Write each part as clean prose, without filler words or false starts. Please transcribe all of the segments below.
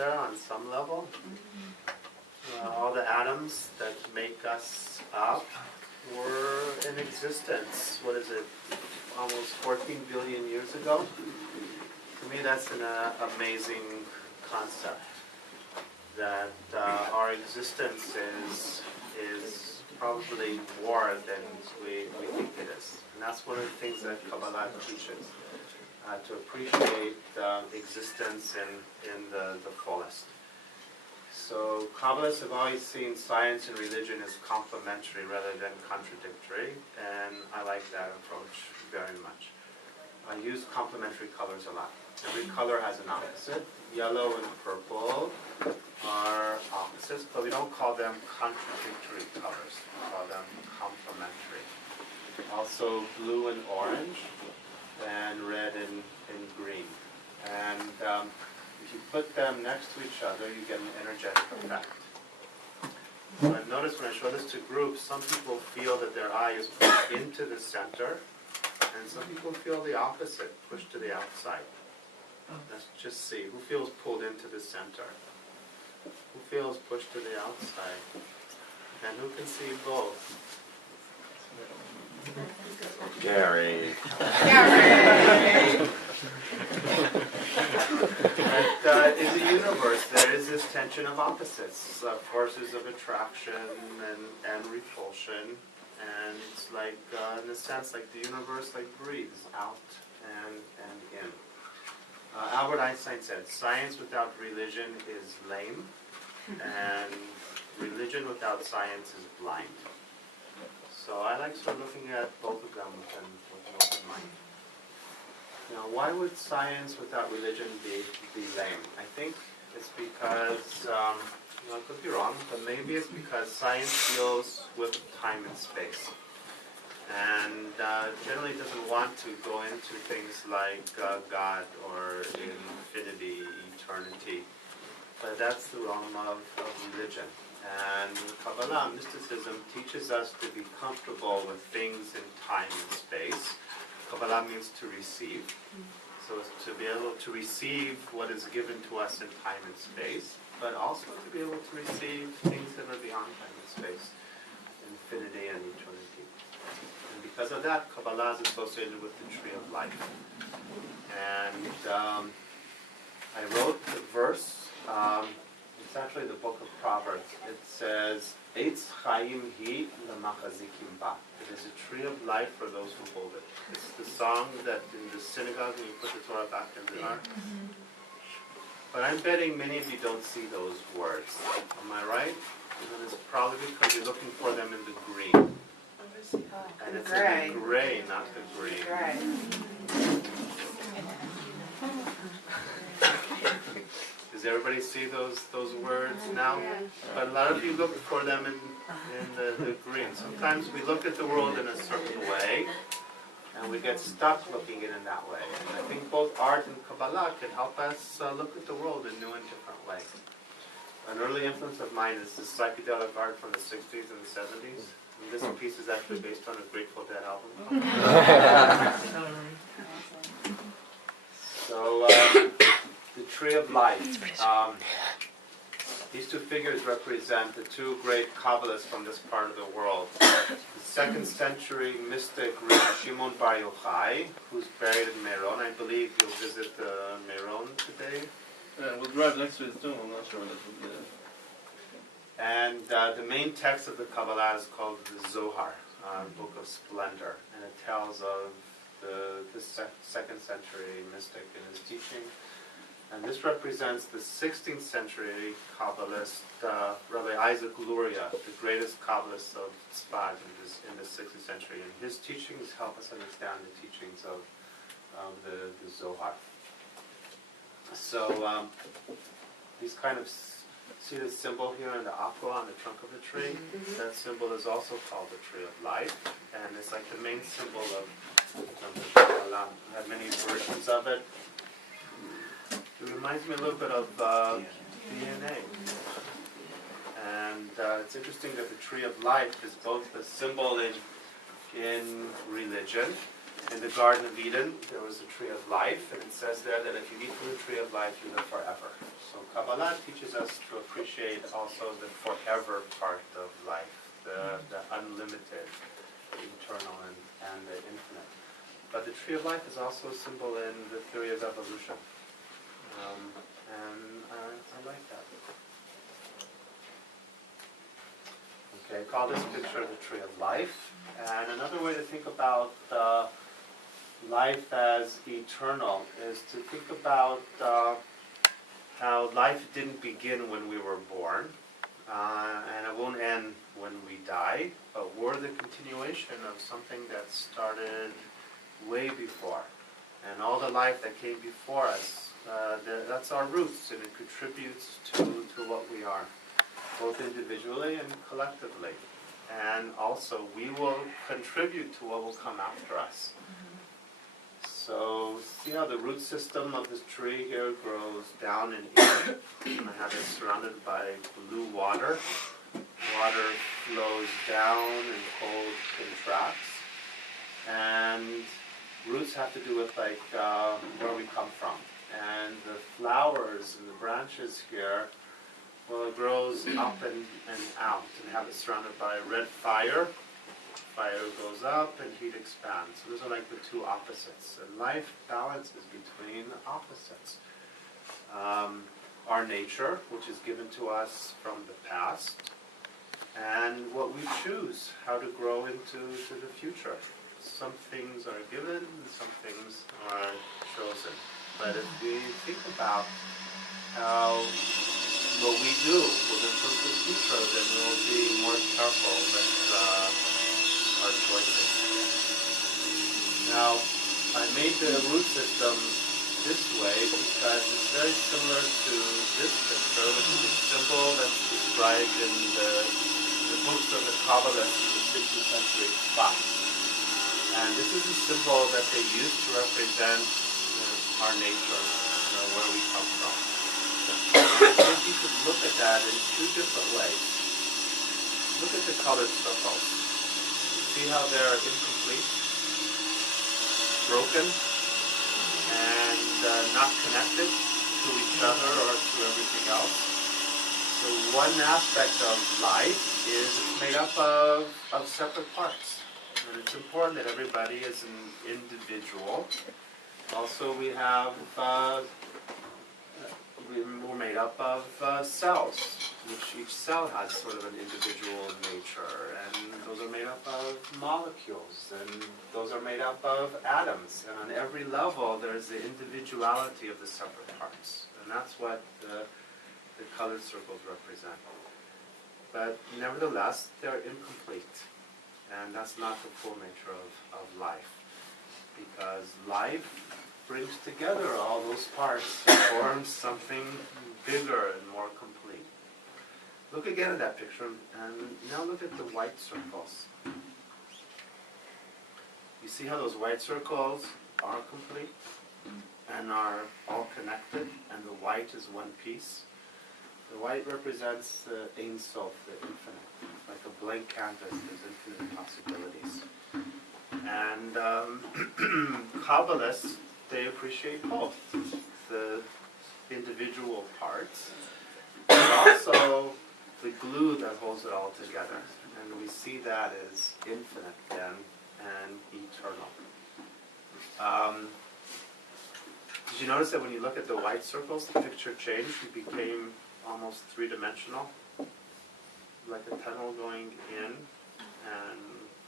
there on some level. All the atoms that make us up were in existence, what is it, almost 14 billion years ago? To me, that's an amazing concept, that our existence is probably more than we think it is. And that's one of the things that Kabbalah teaches, to appreciate existence in the fullest. So Kabbalists have always seen science and religion as complementary rather than contradictory, and I like that approach very much. I use complementary colors a lot. Every color has an opposite. Yellow and purple are opposites, but we don't call them contradictory colors. We call them complementary. Also blue and orange, and red and green. And if you put them next to each other, you get an energetic effect. So I've noticed when I show this to groups, some people feel that their eye is pushed into the center, and some people feel the opposite, pushed to the outside. Let's just see. Who feels pulled into the center? Who feels pushed to the outside? And who can see both? Gary. But in the universe, there is this tension of opposites, forces of attraction and repulsion, and it's like, in a sense, like the universe like breathes out and in. Albert Einstein said, "Science without religion is lame, and religion without science is blind." So I like sort of looking at both of them with an open mind. Now, why would science without religion be lame? I think it's because, I could be wrong, but maybe it's because science deals with time and space. And generally doesn't want to go into things like God or infinity, eternity. But that's the realm of religion. And Kabbalah, mysticism, teaches us to be comfortable with things in time and space. Kabbalah means to receive. So it's to be able to receive what is given to us in time and space, but also to be able to receive things that are beyond time and space, infinity and eternity. And because of that, Kabbalah is associated with the tree of life. And I wrote the verse. It's actually the book of Proverbs. It says, "Eitz chaim hi lemachazikim ba." It is a tree of life for those who hold it. It's the song that in the synagogue when you put the Torah back in the ark. But I'm betting many of you don't see those words. Am I right? And it's probably because you're looking for them in the green. And it's in the gray, not the green. Does everybody see those words now? But a lot of you look for them in the green. Sometimes we look at the world in a certain way, and we get stuck looking at it in that way. And I think both art and Kabbalah can help us look at the world in new and different ways. An early influence of mine is the psychedelic art from the 60s and the 70s. And this piece is actually based on a Grateful Dead album. So, the tree of life. These two figures represent the two great Kabbalists from this part of the world. The 2nd century mystic Rabbi Shimon Bar Yochai, who's buried in Meron. I believe you'll visit Meron today. Yeah, we'll drive next to it too. I'm not sure what that will be. And the main text of the Kabbalah is called the Zohar, Book of Splendor. And it tells of the 2nd century mystic and his teaching. And this represents the 16th century Kabbalist, Rabbi Isaac Luria, the greatest Kabbalist of Tzfat in the 16th century. And his teachings help us understand the teachings of the Zohar. So these kind of, see the symbol here in the aqua on the trunk of the tree? That symbol is also called the tree of life. And it's like the main symbol of the Kabbalah. I have many versions of it. It reminds me a little bit of DNA. And it's interesting that the tree of life is both a symbol in religion, In the Garden of Eden, there was a tree of life, and it says there that if you eat from the tree of life, you live forever. So Kabbalah teaches us to appreciate also the forever part of life, the unlimited, the eternal, and the infinite. But the tree of life is also a symbol in the theory of evolution. And I like that. Okay, call this picture the tree of life. And another way to think about life as eternal is to think about how life didn't begin when we were born, and it won't end when we die, but we're the continuation of something that started way before. And all the life that came before us, that's our roots, and it contributes to what we are, both individually and collectively. And also, we will contribute to what will come after us. So, see how the root system of this tree here grows down and in, and I have it surrounded by blue water. Water flows down and cold contracts. And roots have to do with like where we come from. And the flowers and the branches here, well, it grows up and out, and have it surrounded by red fire. Fire goes up and heat expands. So those are like the two opposites. And life balances between opposites. Our nature, which is given to us from the past, and what we choose, how to grow into the future. Some things are given, and some things are chosen. But if we think about how what we do will influence the future, then we'll be more careful with our choices. Now, I made the root system this way because it's very similar to this picture, which is a symbol that's described in the books of the Kabbalists of the 16th century spot. And this is a symbol that they use to represent our nature, where we come from. And you could look at that in two different ways. Look at the colored circles. See how they're incomplete, broken, and not connected to each other or to everything else. So one aspect of life is it's made up of separate parts. And it's important that everybody is an individual. Also, we have, we're made up of cells, which each cell has sort of an individual nature, and those are made up of molecules, and those are made up of atoms, and on every level there's the individuality of the separate parts, and that's what the colored circles represent. But nevertheless, they're incomplete, and that's not the full nature of life, because life brings together all those parts and forms something bigger and more complete. Look again at that picture, and now look at the white circles. You see how those white circles are complete and are all connected, and the white is one piece? The white represents the Ein Sof, the infinite. It's like a blank canvas, there's infinite possibilities. And Kabbalists, they appreciate both the individual parts, but also the glue that holds it all together. And we see that as infinite then and eternal. Did you notice that when you look at the white circles, the picture changed? It became almost three-dimensional, like a tunnel going in and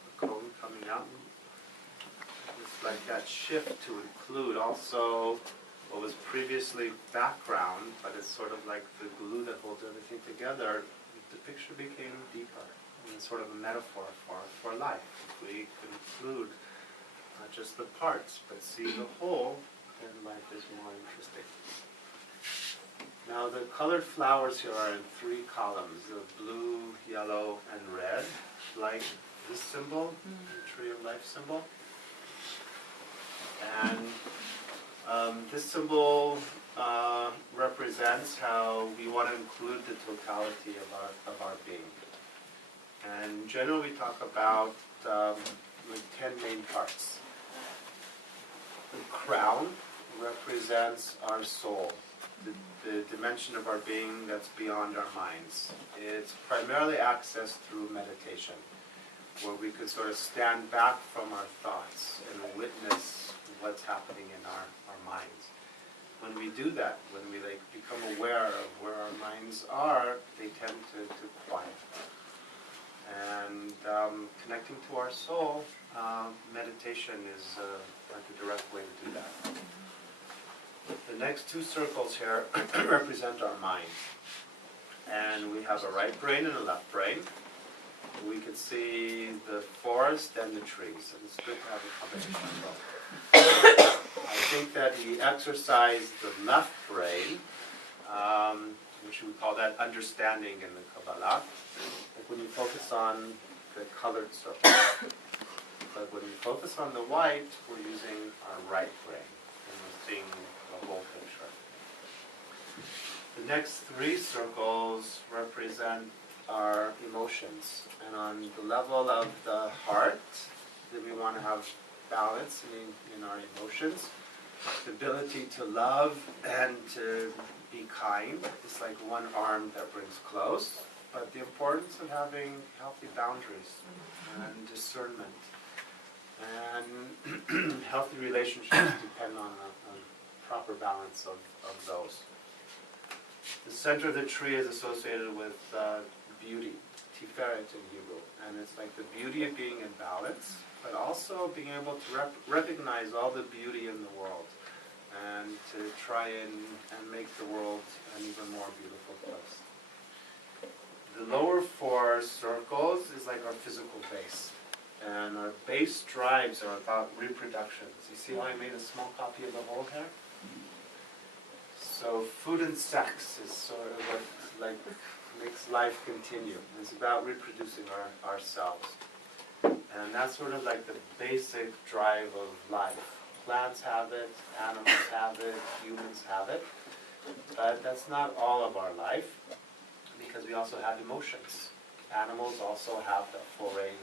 a cone coming out. It's like that shift to include also what was previously background, but it's sort of like the glue that holds everything together. The picture became deeper, and it's sort of a metaphor for life. If we conclude not just the parts, but see the whole, then life is more interesting. Now the colored flowers here are in three columns, the blue, yellow, and red, like this symbol, the tree of life symbol. And this symbol represents how we want to include the totality of our being. And generally we talk about like 10 main parts. The crown represents our soul, the dimension of our being that's beyond our minds. It's primarily accessed through meditation, where we could sort of stand back from our thoughts and witness what's happening in our minds. When we do that, when we become aware of where our minds are, they tend to quiet. And connecting to our soul, meditation is like a direct way to do that. The next two circles here represent our mind. And we have a right brain and a left brain. We can see the forest and the trees, and it's good to have a combination of both. I think that we exercise the left brain, which we call that understanding in the Kabbalah. Like when you focus on the colored circle. But when we focus on the white, we're using our right brain, and we're seeing the whole picture. The next three circles represent our emotions. And on the level of the heart, that we want to have balance in our emotions. The ability to love and to be kind is like one arm that brings close. But the importance of having healthy boundaries and discernment and healthy relationships depend on a proper balance of those. The center of the tree is associated with beauty, tiferet in Hebrew, and it's like the beauty of being in balance, but also being able to recognize all the beauty in the world and to try and make the world an even more beautiful place. The lower four circles is like our physical base. And our base drives are about reproduction. So you see how I made a small copy of the whole here? So food and sex is sort of what like makes life continue. It's about reproducing ourselves. And that's sort of like the basic drive of life. Plants have it, animals have it, humans have it. But that's not all of our life, because we also have emotions. Animals also have the full range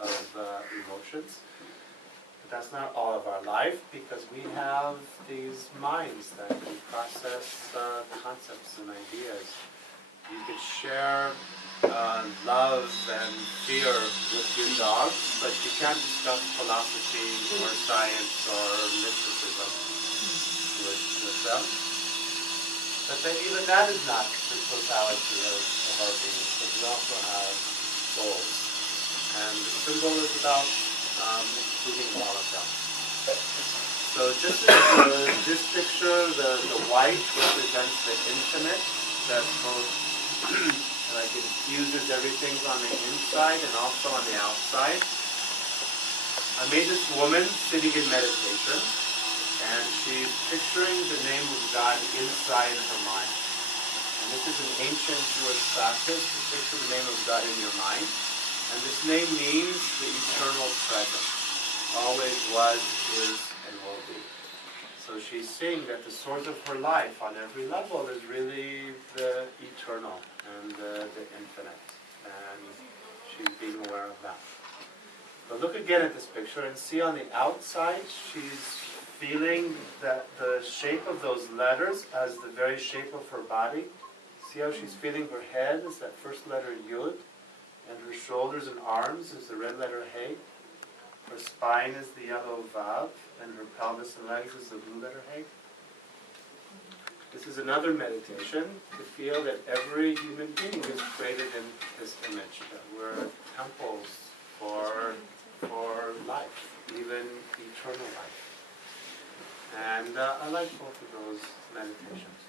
of emotions. But that's not all of our life, because we have these minds that can process concepts and ideas. You could share love and fear with your dog, but you can't discuss philosophy or science or mysticism with them. But then even that is not the totality of our being, because we also have souls. And the symbol is about including all of them. So just as this picture, the white represents the infinite, that both like infuses everything on the inside and also on the outside. I made this woman sitting in meditation, and she's picturing the name of God inside her mind. And this is an ancient Jewish practice to picture the name of God in your mind. And this name means the eternal present. Always was, is, and will be. So she's seeing that the source of her life on every level is really the eternal and the infinite. And she's being aware of that. But look again at this picture and see on the outside, she's feeling that the shape of those letters as the very shape of her body. See how she's feeling her head is that first letter Yud, and her shoulders and arms is the red letter Hey. Her spine is the yellow Vav, and her pelvis and legs is the blue letter Hey. This is another meditation to feel that every human being is created in this image, that we're temples for life, even eternal life. And I like both of those meditations.